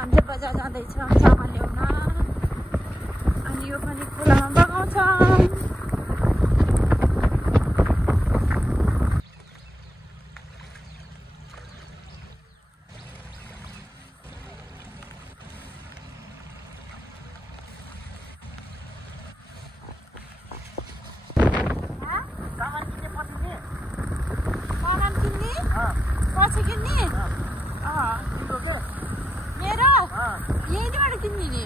हामीले बजार जाँदैछौँ सामान ल्याउन अनि यो पनि खोलामा बगाउँछौँ। सामान किन्ने पछि किन्ने मेरो यहीँबाट किन्ने नि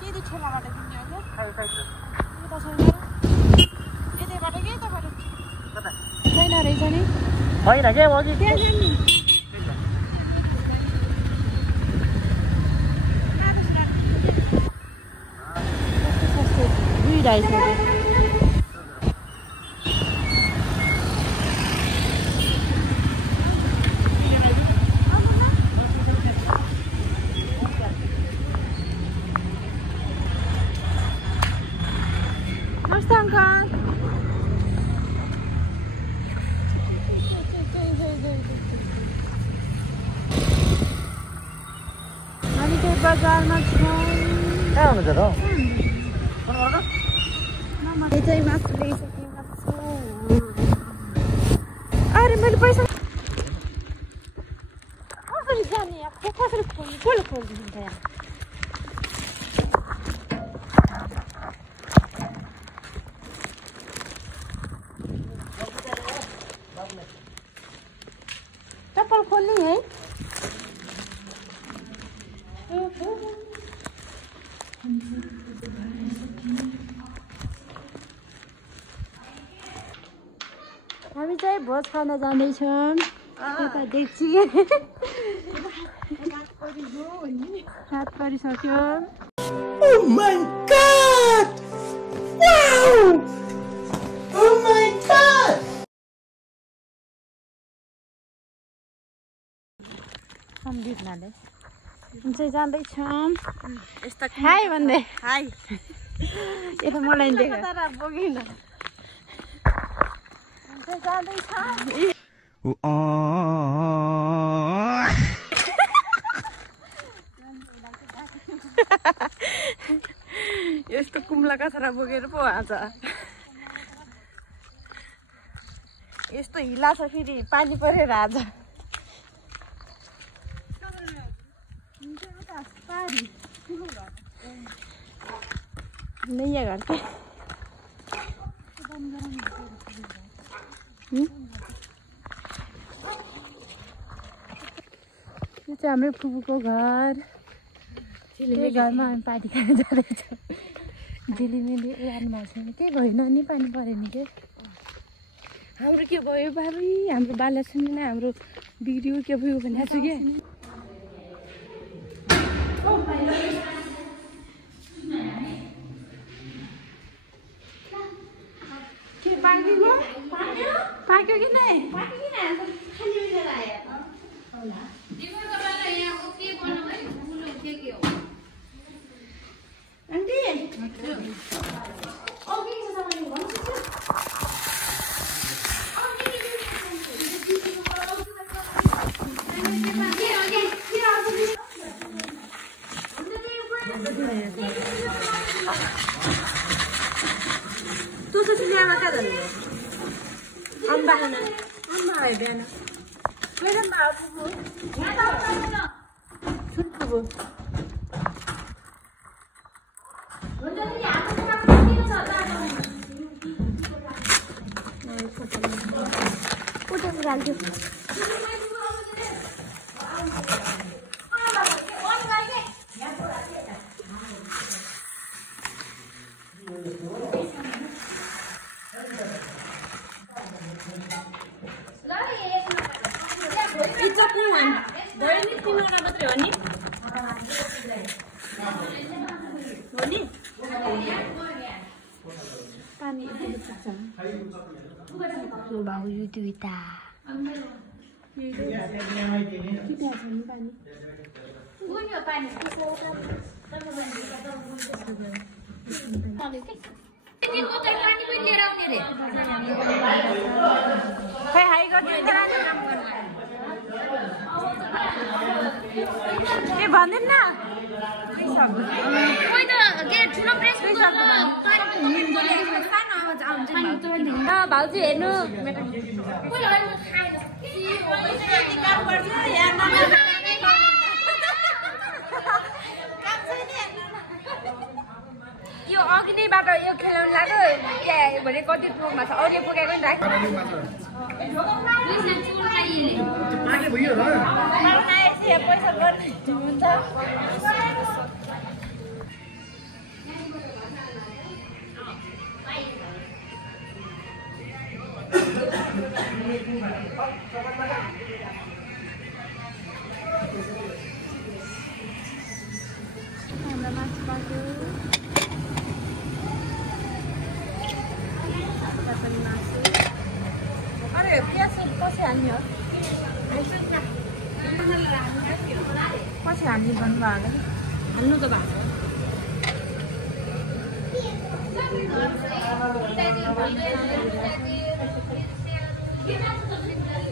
के ठेलाबाट किन्ने हो यतैबाट के यताबाट छैन रहेछ नि होइन के अघि त्यहाँ जाने $2.50 बजारमा छौँ। कहाँ हुनुहुन्छ त? चाहिँ मासु ल्याइसकेको छु। अरे मैले पैसा कसरी जाने कसरी खोल्नु कसले खोलिदिन्छ यहाँ चप्पल खोल्ने है हामी चाहिँ भोज खान जाँदैछौँ। यता देख्छु हात परिसक्यो। Oh my God! Wow! Oh my God! सम्झित नाले हामी चाहिँ जाँदैछौँ। हाई भन्दै हाई यता मलाई देख्यो बोकिन यस्तो कुम्ला कचरा बोकेर पो आज यस्तो हिला छ फेरि पानी परेर आज नैया घर के यो चाहिँ हाम्रो फुपूको घर। त्यही घरमा हामी पार्टी खान जाँदैछौँ। झिलिमिली जानु भएको छैन के भएन नि पानी परेन के हाम्रो के भयो बाबी हाम्रो बाल्य छैन हाम्रो बिग्रियो के भयो भनेको छु के पाक्यो कि नै तू तो सिनेमा का जाने अम्बा है ना अम्बा है बिहान मेरा बाबू को छुट्टी को उठो डाल दो पानी यतिले पुग्छ बाबु यो दुईटा के भन्दैन न भाउजू हेर्नु यो अघि नैबाट यो खेलाउनु लाग्यो भने कति पुगमा छ अरू पुगेको नि पैसा हुन्छ अरे प्याज कसरी हाल्ने हो कसरी हाल्ने भन्नुभयो हाल्नु त भएको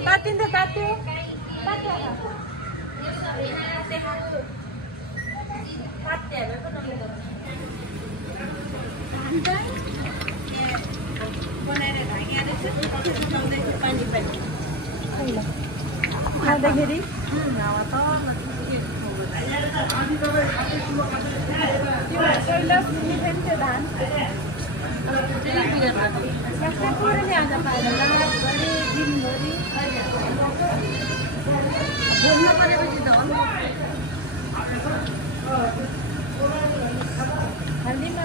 तातिन्छ तात्यो खाँदाखेरि धान पुरै आज पाएर रातभरि दिनभरि घुम्न परेपछि त हाल्दिनमा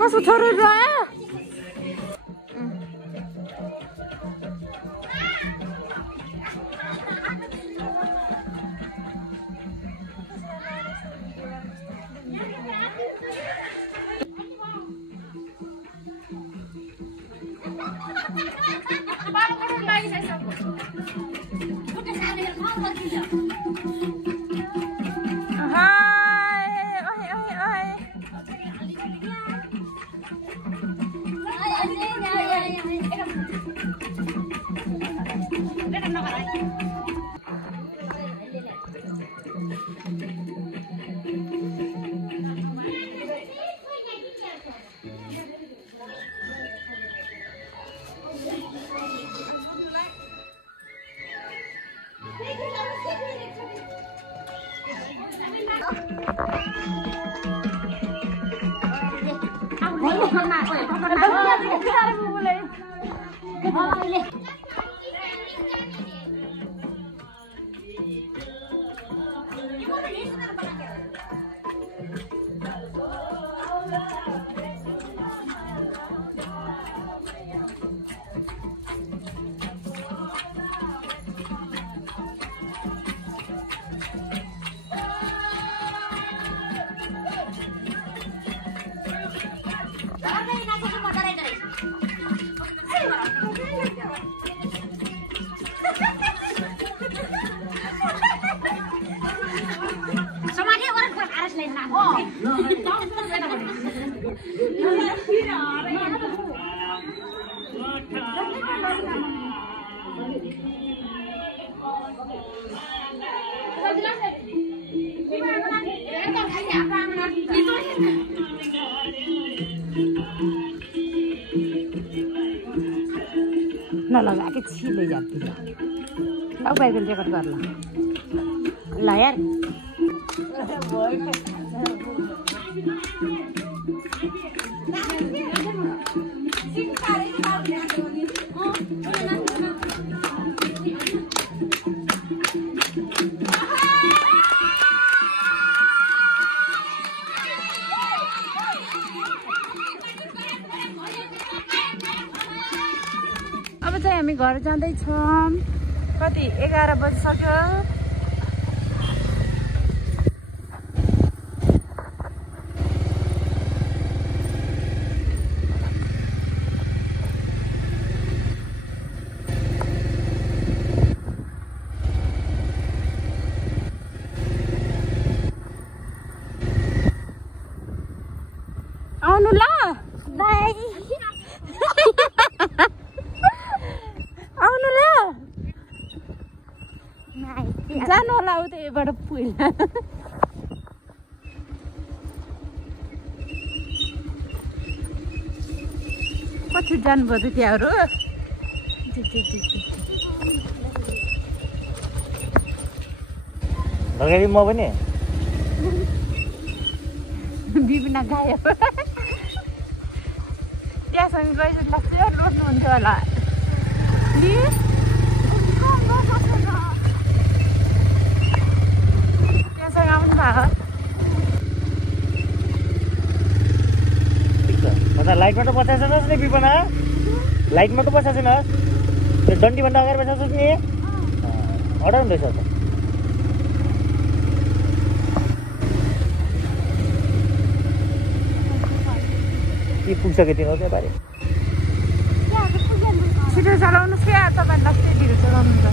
कसो छोरो रह्यो नलगा के छिले जाती है लाओ बाइबल रेकॉर्ड कर ला यार अब चाहिँ हामी घर जाँदैछौँ कति 11 बजिसक्यो आउनु ल बाई आउनु ल जानु होला उ त्यहीबाट पुग्ला कति जानुभयो त त्यहाँहरू लगेरी म पनि बिबिना गायो त्यहाँसँग गएपछि लाग्छ लड्नुहुन्थ्यो होला त्यहाँसँग आउनु भएको लाइटमा त बसाइसक्नुहोस् नि बिपना लाइटमा त बसाइसक्नुहोस् त्यो डन्टीभन्दा अगाडि बसाइसक्नुहोस् नि अर्डर हुँदैछ त के पुग्छ कि तिम्रो त्यो बारे छिटो चलाउनुहोस् क्या तपाईँलाई त्यही ढिलो चलाउनुहुन्छ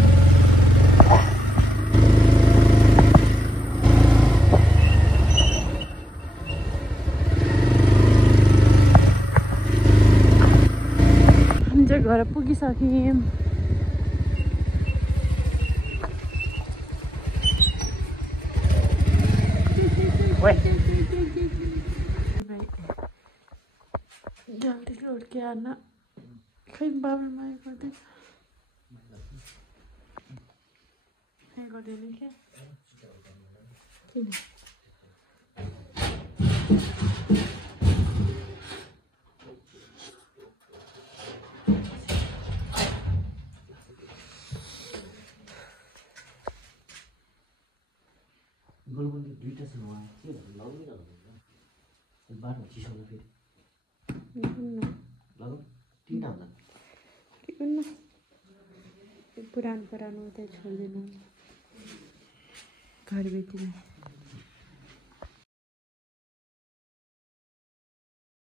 हामी चाहिँ घर पुगिसक्यौँ जल्दी लौट के आना खै बाबा माया गर्दैछ गर्दैन क्या किन गोलबन्दी दुईटासँग के बाटो चिसो फेरि लगौँ तिनवटा हुन्छ पुरानो पुरानो उतै छोड्दैन घर बेच्ने